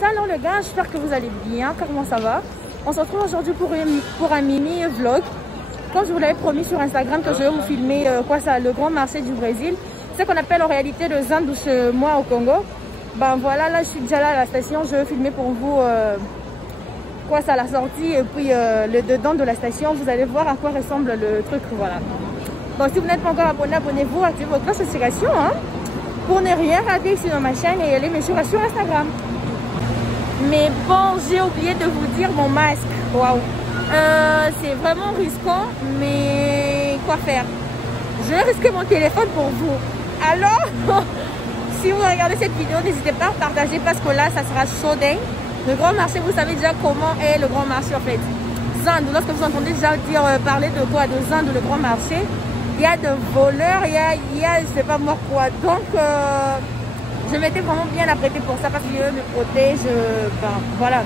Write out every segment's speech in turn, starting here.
Salut les gars, j'espère que vous allez bien. Comment ça va? On se retrouve aujourd'hui pour un mini vlog. Comme je vous l'avais promis sur Instagram que je vais vous filmer le grand marché du Brésil. C'est ce qu'on appelle en réalité le Zandu chez moi au Congo. Ben voilà, là je suis déjà là à la station. Je vais filmer pour vous la sortie et puis le dedans de la station. Vous allez voir à quoi ressemble le truc. Voilà. Donc si vous n'êtes pas encore abonné, abonnez-vous, activez votre notification pour ne rien rater sur ma chaîne et allez me suivre sur Instagram. Mais bon, j'ai oublié de vous dire mon masque. Waouh, c'est vraiment risquant, mais quoi faire? Je vais risquer mon téléphone pour vous. Alors, si vous regardez cette vidéo, n'hésitez pas à partager parce que là, ça sera chaud dingue. Le grand marché, vous savez déjà comment est le grand marché en fait. Zandu, lorsque vous entendez déjà dire parler de quoi? De Zandu, le grand marché. Il y a de voleurs, il y a je sais pas moi quoi. Donc, je m'étais vraiment bien apprêtée pour ça parce que je me protège. Ben, voilà.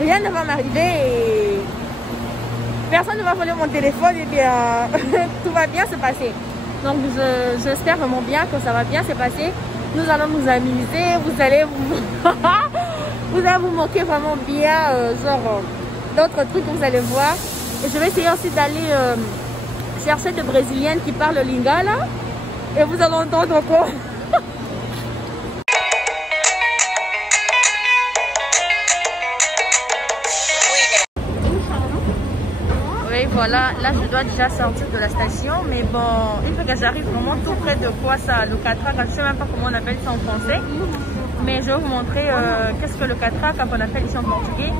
Rien ne va m'arriver et personne ne va voler mon téléphone et bien tout va bien se passer. Donc, j'espère vraiment bien que ça va bien se passer. Nous allons nous amuser. Vous allez vous moquer vraiment bien. D'autres trucs que vous allez voir. Et je vais essayer aussi d'aller chercher de Brésiliennes qui parlent le lingala et vous allez entendre quoi. Oui, voilà, là je dois déjà sortir de la station, mais bon, une fois que j'arrive vraiment tout près de le catraque, je ne sais même pas comment on appelle ça en français, mais je vais vous montrer qu'est-ce que le catraque, qu'on appelle ici en portugais.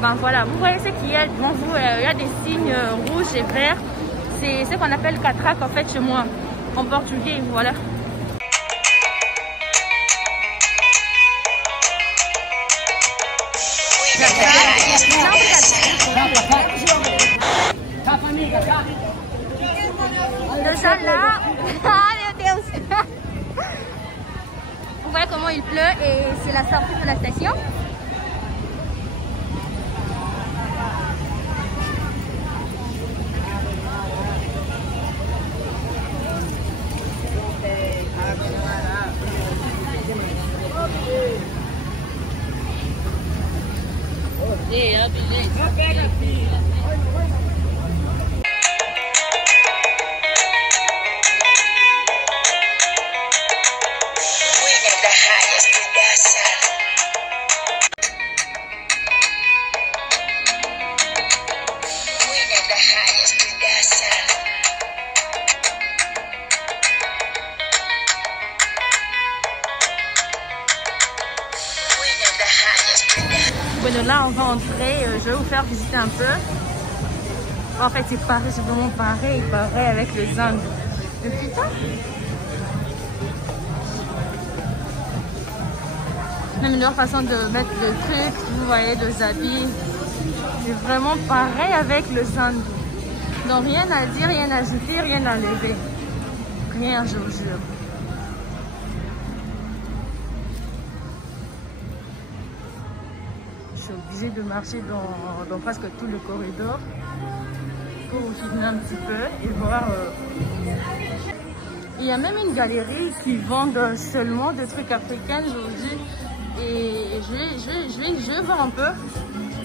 Ben voilà, vous voyez ce qu'il y a devant vous, il y a des signes rouges et verts. C'est ce qu'on appelle catraque en fait chez moi, en portugais, voilà. Déjà là, ah meu Deus. Vous voyez comment il pleut et c'est la sortie de la station. Bueno, là on va entrer, je vais vous faire visiter un peu. En fait c'est pareil, c'est vraiment pareil avec le Zandu. Mais putain, même leur façon de mettre le truc, vous voyez, les habits, c'est vraiment pareil avec le Zandu. Donc rien à dire, rien à ajouter, rien à enlever. Rien, je vous jure. Je suis obligée de marcher dans presque tout le corridor pour vous filmer un petit peu et voir. Il y a même une galerie qui vend seulement des trucs africains, je vous dis. Et je vais voir un peu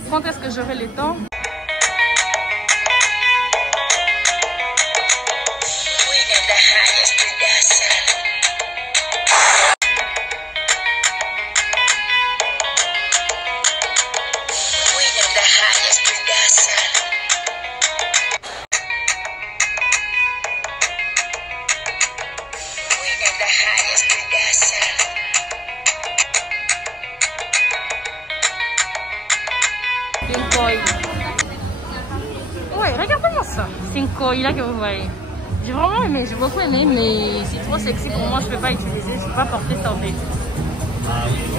quand est-ce que j'aurai le temps. Ouais, regardez-moi ça. C'est une coille là que vous voyez. J'ai vraiment aimé, j'ai beaucoup aimé, mais c'est trop sexy pour moi, je ne peux pas utiliser, je ne peux pas porter ça en fait.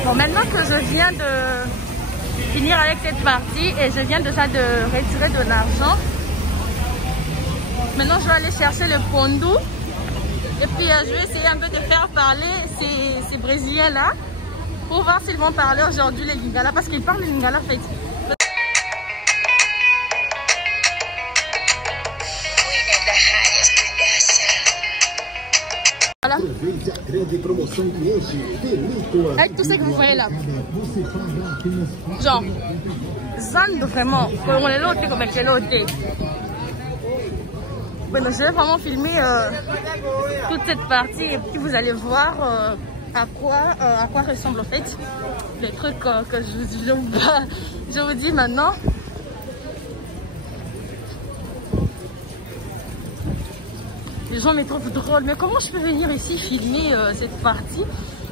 Bon, maintenant que je viens de finir avec cette partie et je viens de retirer de l'argent, maintenant je vais aller chercher le pondu et puis je vais essayer un peu de faire parler ces Brésiliens là pour voir s'ils vont parler aujourd'hui les lingala parce qu'ils parlent les lingala en fait. Voilà. Avec tout ce que vous voyez là. Genre, Zand vraiment. On est là, comme avec l'autre. Bon, je vais vraiment filmer toute cette partie et puis vous allez voir à quoi ressemble en fait les trucs que je vous dis maintenant. Les gens me trouvent drôle, mais comment je peux venir ici filmer cette partie?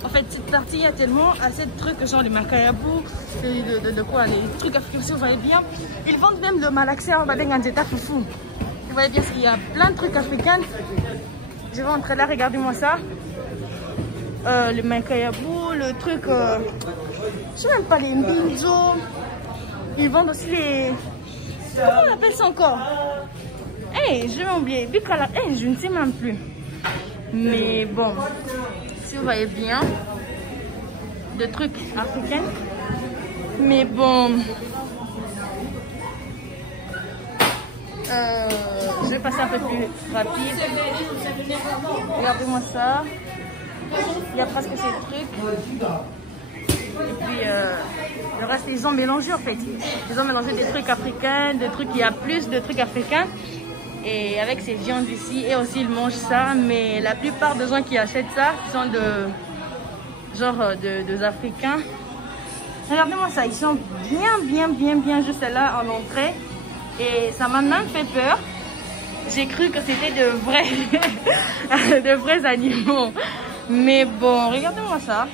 En fait, cette partie, il y a tellement assez de trucs, genre les macayabou, de quoi, les trucs africains, si vous voyez bien. Ils vendent même le malaxé en Badengandjeta Foufou. Vous voyez bien qu'il y a plein de trucs africains. Je vais entrer là, regardez-moi ça. Le macayabou, le truc, je sais même pas, les mbinzo. Ils vendent aussi les... Comment on appelle ça encore? Hey, je vais oublier. Hey, je ne sais même plus. Mais bon, si vous voyez bien, des trucs africains. Mais bon, je vais passer un peu plus rapide. Regardez-moi ça. Il y a presque ces trucs. Et puis le reste, ils ont mélangé en fait. Ils ont mélangé des trucs africains, des trucs, il y a plus de trucs africains. Et avec ces viandes ici, et aussi ils mangent ça, mais la plupart des gens qui achètent ça sont des Africains. Regardez-moi ça, ils sont bien juste là en entrée. Et ça m'a même fait peur. J'ai cru que c'était de vrais animaux. Mais bon, regardez-moi ça.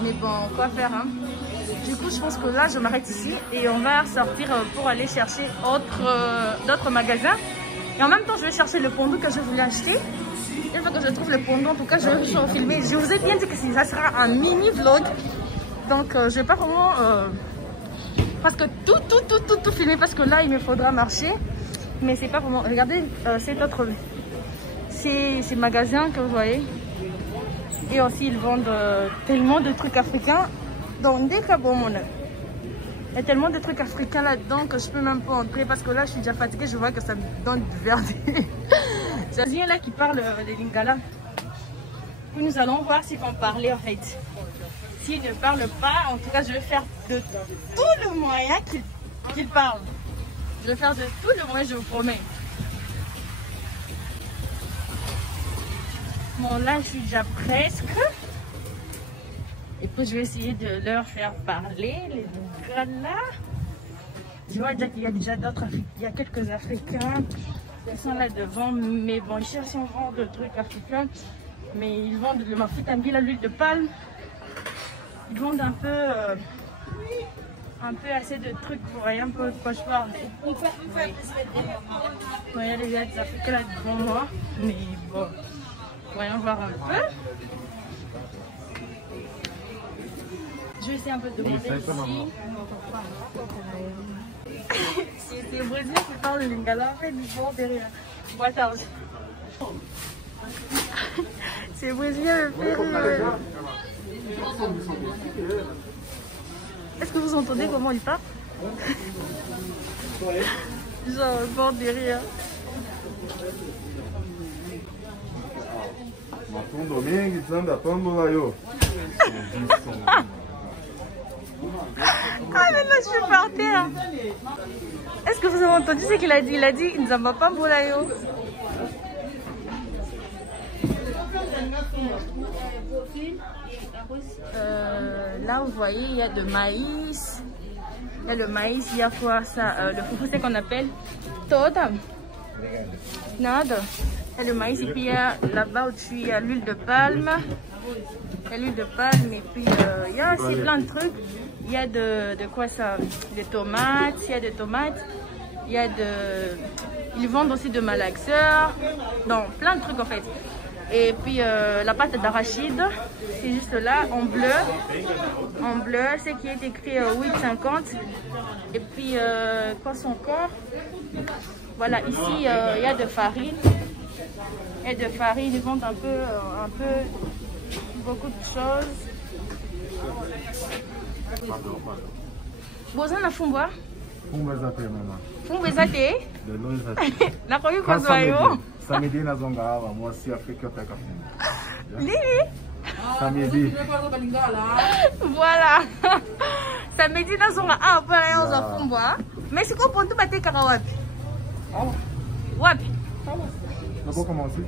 Mais bon, quoi faire hein? Du coup, je pense que là, je m'arrête ici et on va sortir pour aller chercher d'autres magasins. Et en même temps, je vais chercher le pondou que je voulais acheter. Une fois que je trouve le pondou, en tout cas, je vais vous filmer. Je vous ai bien dit que ça sera un mini vlog. Donc, je vais pas vraiment... parce que tout filmer parce que là, il me faudra marcher. Mais c'est pas vraiment... Regardez ces magasins que vous voyez. Et aussi, ils vendent tellement de trucs africains. Donc, dès qu'il y a tellement de trucs africains là-dedans que je peux même pas entrer parce que là, je suis déjà fatiguée. Je vois que ça me donne du vertige. C'est un là qui parle de lingala. Puis nous allons voir s'ils vont parler en fait. S'ils ne parlent pas, en tout cas, je vais faire de tout le moyen qu'ils parlent. Je vais faire de tout le moyen, je vous promets. Bon, là, je suis déjà presque. Et puis, je vais essayer de leur faire parler, les Lingala. Je vois déjà qu'il y a déjà d'autres Africains. Il y a quelques Africains qui sont là devant. Mais bon, ici aussi, on vend de trucs africains. Mais ils vendent le mafitambi, l'huile de palme. Ils vendent un peu assez de trucs. Vous voyez un peu de quoi je parle. Oui. Il y a des Africains là devant moi. Mais bon, voyons voir un peu. Je vais essayer un peu de demander ici. C'est les Brésiliens qui parlent le lingala. En fait, ils vont derrière. C'est les Brésiliens qui parlent. Est-ce que vous entendez comment ils parlent? Genre, bord derrière. Ah mais là je suis par terre. Est-ce que vous avez entendu ce qu'il a dit? Il a dit Nzamba Pambolayo. Là vous voyez il y a de maïs. Il y a le maïs, il y a quoi ça? Le foufou c'est qu'on appelle Toda. Nada. Il y a le maïs et puis il y a là-bas au-dessus il y a l'huile de palme. Il y a l'huile de palme et puis il y a aussi plein de trucs. Il y a de quoi ça? Des tomates, il y a des tomates. Il y a ils vendent aussi de malaxeurs. Donc plein de trucs en fait. Et puis la pâte d'arachide, c'est juste là en bleu. En bleu, c'est qui est écrit 8,50. Et puis quoi c'est encore? Voilà, ici il y a de farine. Et de farine, ils vendent un peu beaucoup de choses. Boza na fumba? Fumba zate mama. Fumba zate? La koyu kwa zwayo. Samedi na zonga moi aussi Afrique peka. Lili. Samedi. Voilà. Samedi na zonga après on za fumbwa. Mais c'est quoi pondu bateka wapi? Wapi? Naloboka mwasi.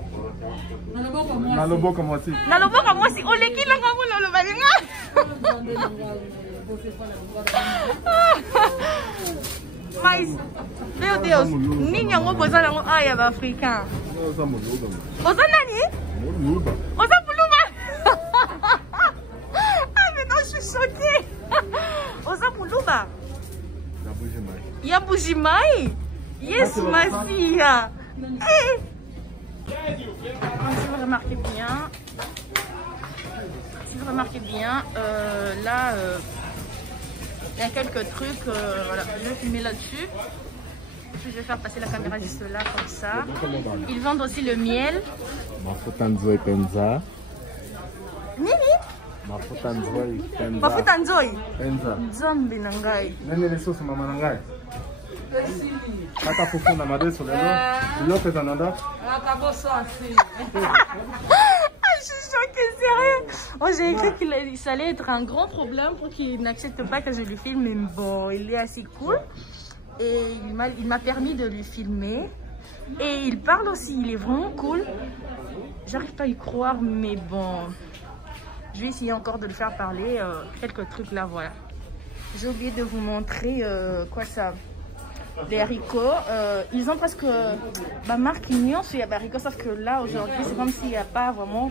Naloboka mwasi. Naloboka mwasi oleki langa ngolo lo balinga. Mas, meu Deus, ninguém vai posar na área do africano. Osa nani? Muluba. Osa muluba. Ah, mais non, je suis choquée. Osa muluba. Yabujimai. Yes, ma fille. Hey. Si vous remarquez bien, là, il y a quelques trucs. Voilà, je vais filmer là-dessus. Je vais faire passer la caméra juste là, comme ça. Ils vendent aussi le miel. Mafutanzoi penza. Nini? Mafutanzoi penza. Mafutanzoi? Penza. Zambi nangai. Nene lesoso mama nangai. Kata fufu na madeso lelo. Ilo pesa nanda. Acabou só assim. Je suis choquée, sérieux. Oh, j'ai cru qu'il ça allait être un grand problème pour qu'il n'accepte pas que je lui filme. Mais bon, il est assez cool. Et il m'a permis de lui filmer. Et il parle aussi, il est vraiment cool. J'arrive pas à y croire, mais bon. Je vais essayer encore de le faire parler. Quelques trucs là, voilà. J'ai oublié de vous montrer quoi ça. Les haricots, ils ont presque ma marque nuance, il y a des haricots, sauf que là aujourd'hui c'est comme s'il n'y a pas vraiment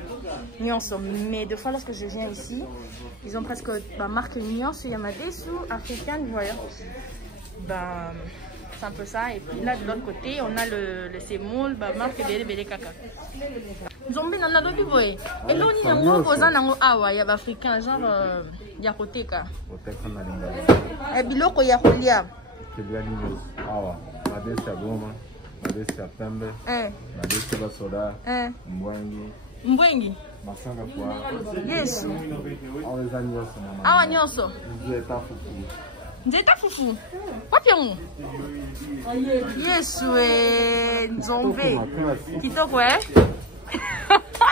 nuance. Mais des fois lorsque je viens ici, ils ont presque ma marque nuance, il y a ma dessous africaine, voilà. Ben, c'est un peu ça. Et puis là de l'autre côté, on a le semoule, ma marque de caca. Zombie nana lobi boy. Et là on y a un posant nango awa, il y a africain genre ya côté ka. Et biloko ya kolia. Awa, madesi ya goma, madesi ya pembe, madesi ya basoda, mbwengi. Mbwengi? Masanga kwa. Yesu. Awa eza nyoso mama. Awa nyoso. Nzeta fufu. Nzeta fufu? Wapi yango? Yesu nzombe. Kitoko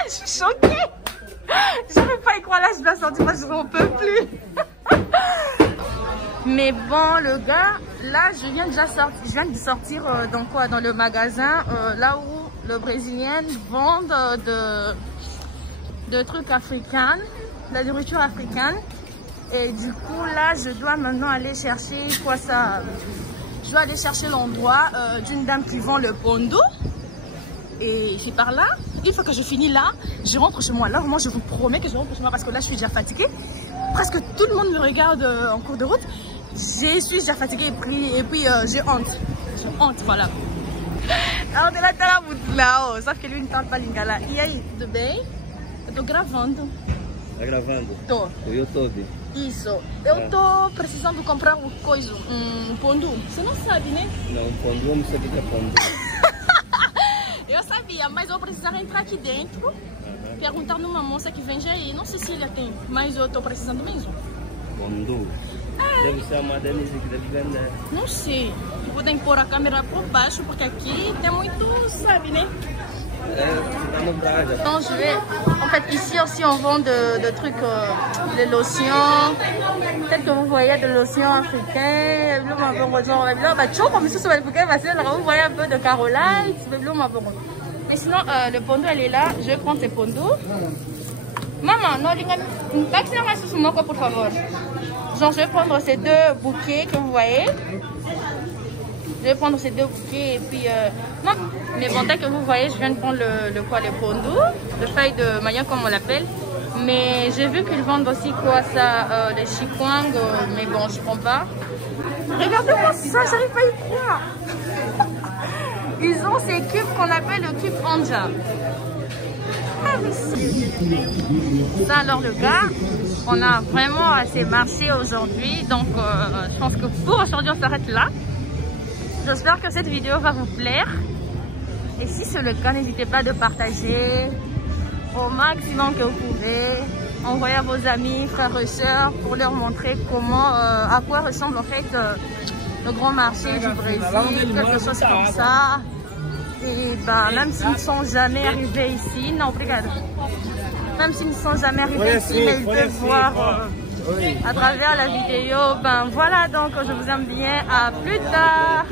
Je suis choquée. Je ne peux pas y croire là, je dois sortir parce que je n'en peux plus. Mais bon, le gars, là, je viens de sortir dans le magasin, là où le Brésilien vend de trucs africains, de la nourriture africaine. Et du coup, là, je dois maintenant aller chercher quoi ça. Je dois aller chercher l'endroit d'une dame qui vend le pondo. Et c'est par là. Une fois que je finis là, je rentre chez moi. Là, vraiment, je vous promets que je rentre chez moi parce que là, je suis déjà fatiguée. Presque tout le monde me regarde en cours de route. Je suis déjà fatiguée et puis j'ai honte. J'ai honte, voilà. Alors, de là, sauf que lui ne parle pas lingala. E aí, tudo bem? Eu tô gravando. Tá gravando? Tô. O YouTube? Isso. Eu tô precisando comprar coisa, pondu. Você não sabe, né? Não, pondu eu não sei o que é pondu. Eu sabia, mas eu precisava entrar aqui dentro, perguntar numa moça que vende aí. Não sei se ele tem, mas eu tô precisando mesmo. Pondu? Deve ser uma Denise que deve vender. Não sei. Podem pôr a câmera por baixo, porque aqui tem muito, sabe, né? Donc je vais, en fait ici aussi on vend de trucs, de lotions, peut-être que vous voyez de lotions africaines, vous voyez un peu de Caroline, mais sinon le pondo elle est là, je vais prendre ces pondos. Maman, non, pour favor. Genre je vais prendre ces deux bouquets que vous voyez. Je vais prendre ces deux bouquets et puis non, mais bon, dès que vous voyez, je viens de prendre le pondo, le feuille de manioc comme on l'appelle. Mais j'ai vu qu'ils vendent aussi quoi ça, les chikwang, mais bon, je prends pas. Regardez-moi ça, j'arrive pas à y croire. Ils ont ces cubes qu'on appelle le cube anja. Ah oui. Ça alors le gars, on a vraiment assez marché aujourd'hui, donc je pense que pour aujourd'hui on s'arrête là. J'espère que cette vidéo va vous plaire. Et si c'est le cas, n'hésitez pas de partager au maximum que vous pouvez. Envoyez à vos amis, frères et sœurs pour leur montrer comment, à quoi ressemble en fait le grand marché du Brésil, quelque chose comme ça. Et ben, même s'ils ne sont jamais arrivés ici, non, regarde. Même s'ils ne sont jamais arrivés ici, mais ils peuvent voir à travers la vidéo. Ben voilà, donc je vous aime bien. À plus tard.